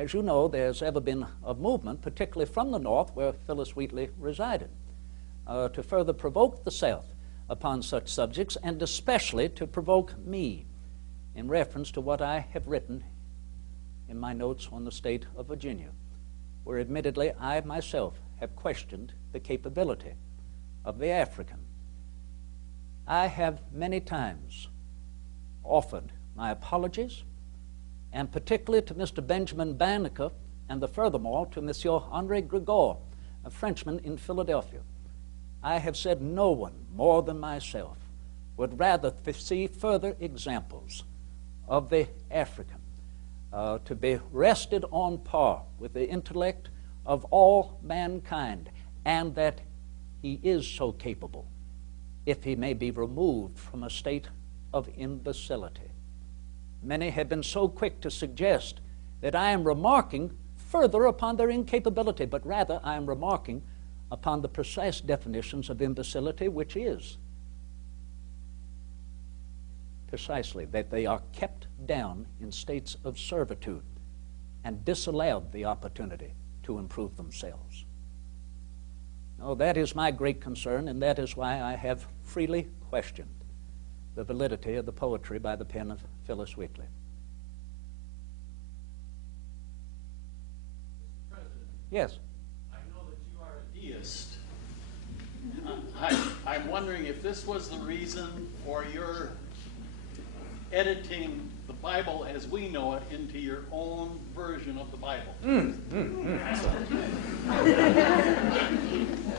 As you know, there's ever been a movement, particularly from the North, where Phyllis Wheatley resided, to further provoke the South upon such subjects, and especially to provoke me in reference to what I have written in my notes on the state of Virginia, where admittedly I myself have questioned the capability of the African. I have many times offered my apologies, and particularly to Mr. Benjamin Banneker, and furthermore to Monsieur André Gregor, a Frenchman in Philadelphia. I have said no one more than myself would rather see further examples of the African to be rested on par with the intellect of all mankind, and that he is so capable if he may be removed from a state of imbecility. Many have been so quick to suggest that I am remarking further upon their incapability, but rather I am remarking upon the precise definitions of imbecility, which is precisely that they are kept down in states of servitude and disallowed the opportunity to improve themselves. No, that is my great concern, and that is why I have freely questioned the validity of the poetry by the pen of Phyllis Wheatley. Mr. President. Yes. I know that you are a deist. I'm wondering if this was the reason for your editing the Bible as we know it into your own version of the Bible.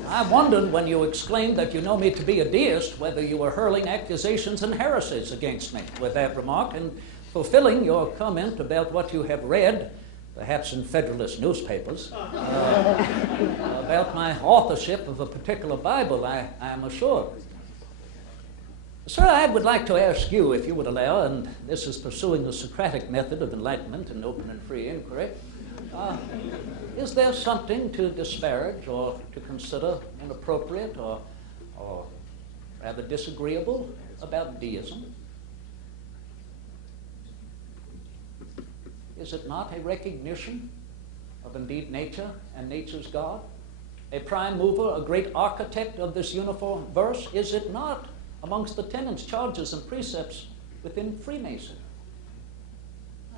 I wondered when you exclaimed that you know me to be a deist, whether you were hurling accusations and heresies against me with that remark, and fulfilling your comment about what you have read, perhaps in Federalist newspapers, about my authorship of a particular Bible, I am assured. Sir, I would like to ask you, if you would allow, and this is pursuing the Socratic method of enlightenment and open and free inquiry, is there something to disparage or to consider inappropriate or rather disagreeable about deism? Is it not a recognition of indeed nature and nature's God? A prime mover, a great architect of this uniform verse? Is it not amongst the tenets, charges, and precepts within Freemasonry?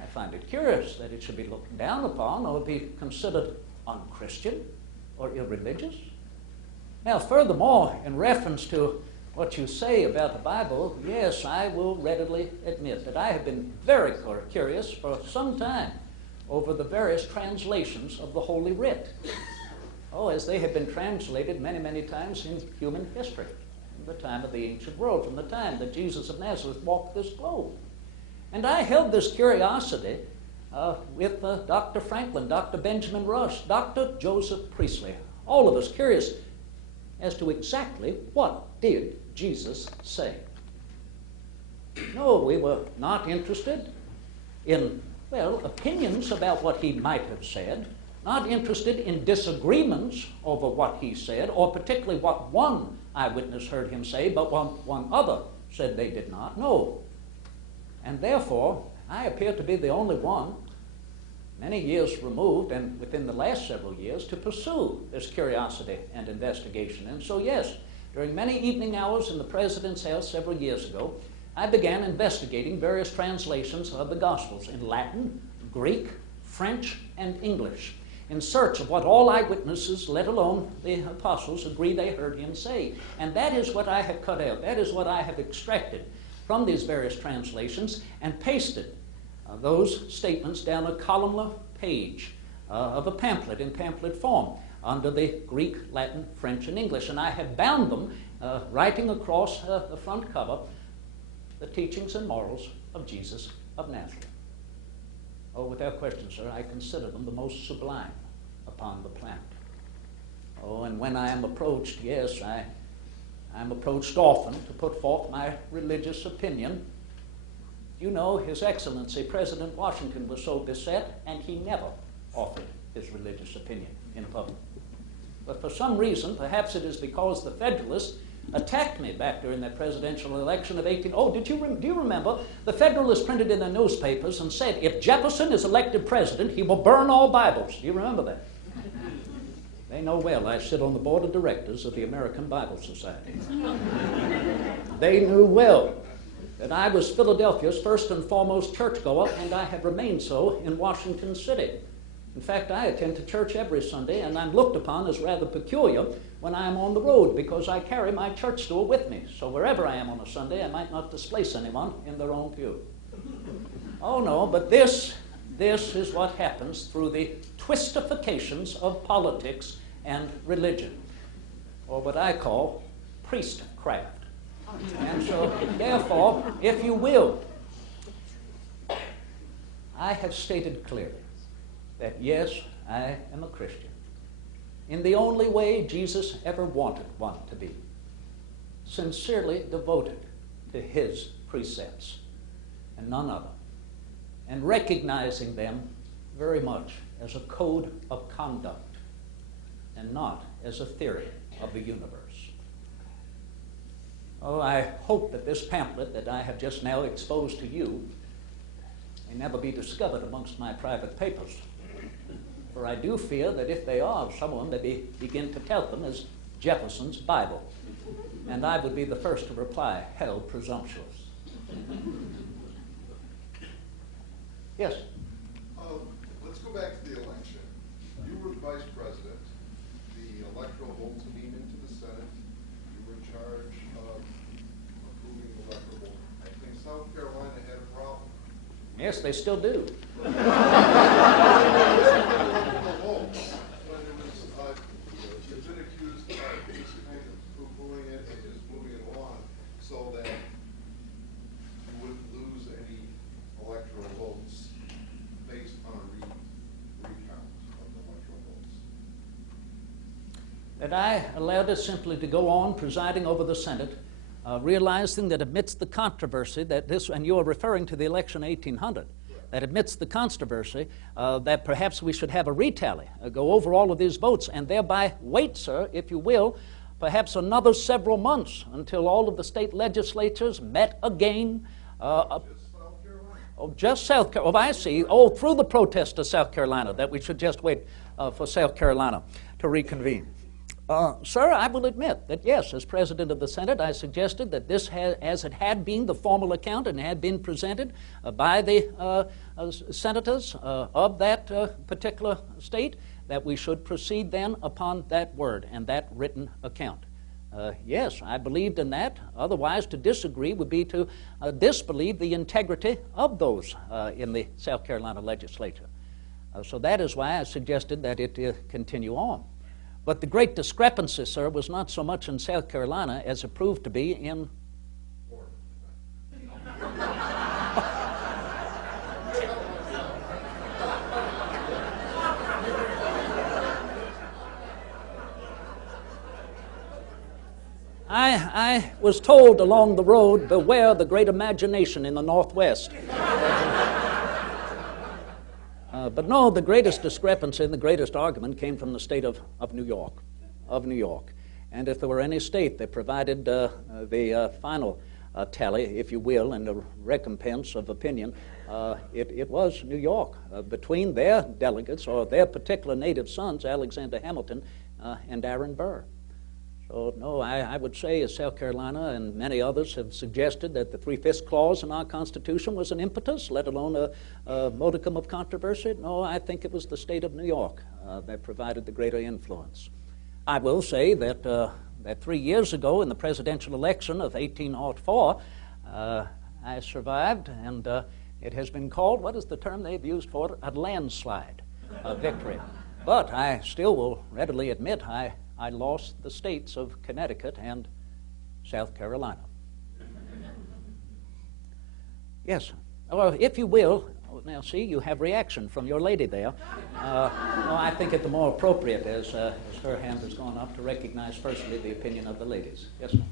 I find it curious that it should be looked down upon or be considered unchristian or irreligious. Now, furthermore, in reference to what you say about the Bible, yes, I will readily admit that I have been very curious for some time over the various translations of the Holy Writ. Oh, as they have been translated many, many times in human history, the time of the ancient world, from the time that Jesus of Nazareth walked this globe. And I held this curiosity with Dr. Franklin, Dr. Benjamin Rush, Dr. Joseph Priestley, all of us curious as to exactly what did Jesus say. No, we were not interested in, opinions about what he might have said, not interested in disagreements over what he said, or particularly what one eyewitness heard him say, but one other said they did not. No. And therefore, I appear to be the only one, many years removed and within the last several years, to pursue this curiosity and investigation. And so, yes, during many evening hours in the President's house several years ago, I began investigating various translations of the Gospels in Latin, Greek, French, and English, in search of what all eyewitnesses, let alone the apostles, agree they heard him say. And that is what I have cut out. That is what I have extracted from these various translations and pasted those statements down a columnar page of a pamphlet in pamphlet form under the Greek, Latin, French, and English. And I have bound them, writing across the front cover, the teachings and morals of Jesus of Nazareth. Oh, without question, sir, I consider them the most sublime upon the planet. Oh, and when I am approached, yes, I am approached often to put forth my religious opinion. You know, His Excellency President Washington was so beset, and he never offered his religious opinion in public. But for some reason, perhaps it is because the Federalists attacked me back during that presidential election of 18... Oh, do you remember? The Federalists printed in their newspapers and said, if Jefferson is elected president, he will burn all Bibles. Do you remember that? They know well I sit on the board of directors of the American Bible Society. They knew well that I was Philadelphia's first and foremost churchgoer, and I have remained so in Washington City. In fact, I attend to church every Sunday, and I'm looked upon as rather peculiar when I am on the road because I carry my church stool with me. So wherever I am on a Sunday, I might not displace anyone in their own pew. Oh no, but this is what happens through the twistifications of politics and religion, or what I call priestcraft. And so, therefore, if you will, I have stated clearly that yes, I am a Christian in the only way Jesus ever wanted one to be, sincerely devoted to his precepts and none other, and recognizing them very much as a code of conduct and not as a theory of the universe. Oh, I hope that this pamphlet that I have just now exposed to you may never be discovered amongst my private papers. For I do fear that if they are, someone may begin to tout them as Jefferson's Bible. And I would be the first to reply, hell presumptuous. Yes? Let's go back to the election. You were the vice president. The electoral votes came into the Senate. You were in charge of approving the electoral vote. I think South Carolina had a problem. Yes, they still do. When it was, you've been accused of basically poo-pooing it and just moving it along so that you wouldn't lose any electoral votes based on a recount of the electoral votes. That I allowed it simply to go on presiding over the Senate, realizing that amidst the controversy that this, and you are referring to the election 1800, that amidst the controversy, that perhaps we should have a retally, go over all of these votes, and thereby wait, sir, if you will, perhaps another several months until all of the state legislatures met again. Just South Carolina. Oh, I see. Oh, through the protest of South Carolina, that we should just wait for South Carolina to reconvene. Sir, I will admit that, yes, as President of the Senate, I suggested that this, as it had been the formal account and had been presented by the senators of that particular state, that we should proceed then upon that word and that written account. Yes, I believed in that. Otherwise, to disagree would be to disbelieve the integrity of those in the South Carolina legislature. So that is why I suggested that it continue on. But the great discrepancy, sir, was not so much in South Carolina as it proved to be in... I was told along the road, beware the great imagination in the Northwest. But no, the greatest discrepancy and the greatest argument came from the state of New York, And if there were any state that provided the final tally, if you will, and the recompense of opinion, it was New York, between their delegates or their particular native sons, Alexander Hamilton and Aaron Burr. So, no, I would say, as South Carolina and many others have suggested, that the 3/5 clause in our Constitution was an impetus, let alone a modicum of controversy. No, I think it was the state of New York that provided the greater influence. I will say that, that 3 years ago in the presidential election of 1804, I survived, and it has been called, what is the term they've used for it? A landslide victory. But I still will readily admit I lost the states of Connecticut and South Carolina. Yes. Well, if you will, now see, you have reaction from your lady there. No, I think it the more appropriate as her hand has gone up to recognize firstly the opinion of the ladies. Yes, ma'am.